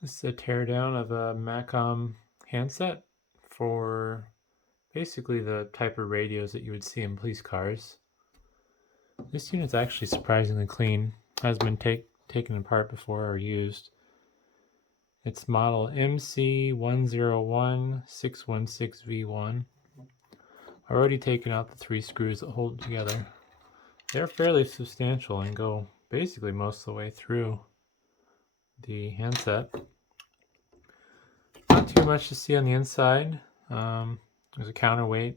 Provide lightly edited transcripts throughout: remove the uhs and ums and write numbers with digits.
This is a teardown of a Macom handset for basically the type of radios that you would see in police cars. This unit's actually surprisingly clean. Has been taken apart before or used. It's model MC101616V1. I've already taken out the 3 screws that hold it together. They're fairly substantial and go basically most of the way through the handset. Not too much to see on the inside. There's a counterweight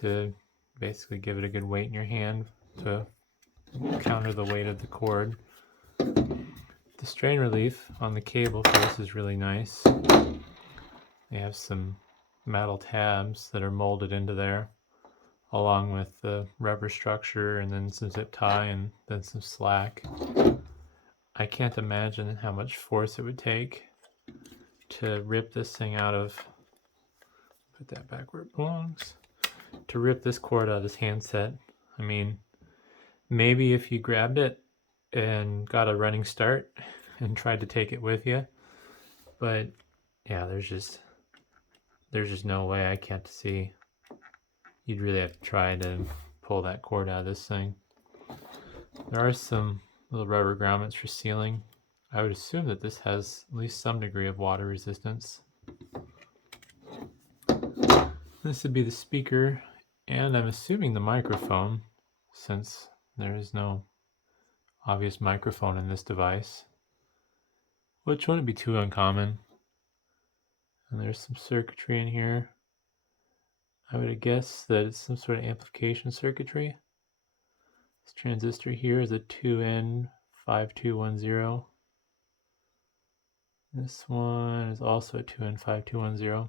to basically give it a good weight in your hand to counter the weight of the cord. The strain relief on the cable for this is really nice. They have some metal tabs that are molded into there, along with the rubber structure and then some zip tie and then some slack. I can't imagine how much force it would take to rip this thing out of, put that back where it belongs, to rip this cord out of this handset. I mean, maybe if you grabbed it and got a running start and tried to take it with you, but yeah, there's just no way. I can't see. You'd really have to try to pull that cord out of this thing. There are some little rubber grommets for sealing. I would assume that this has at least some degree of water resistance. This would be the speaker, and I'm assuming the microphone, since there is no obvious microphone in this device, which wouldn't be too uncommon. And there's some circuitry in here. I would guess that it's some sort of amplification circuitry. This transistor here is a 2N5210. This one is also a 2N5210. A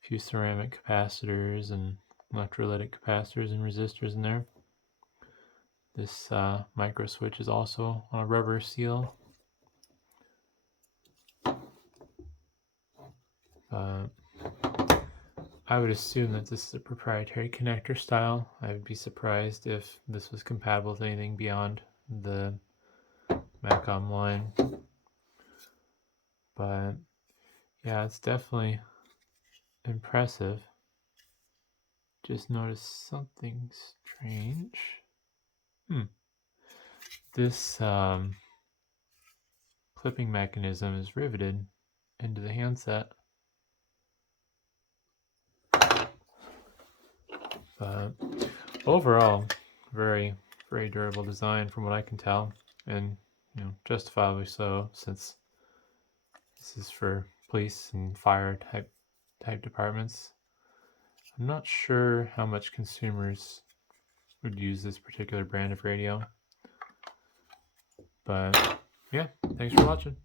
few ceramic capacitors and electrolytic capacitors and resistors in there. This micro switch is also on a rubber seal. I would assume that this is a proprietary connector style. I would be surprised if this was compatible with anything beyond the Macom line. But yeah, it's definitely impressive. Just noticed something strange. This clipping mechanism is riveted into the handset. But overall, very, very durable design from what I can tell, and justifiably so, since this is for police and fire type departments. I'm not sure how much consumers would use this particular brand of radio, but yeah, thanks for watching.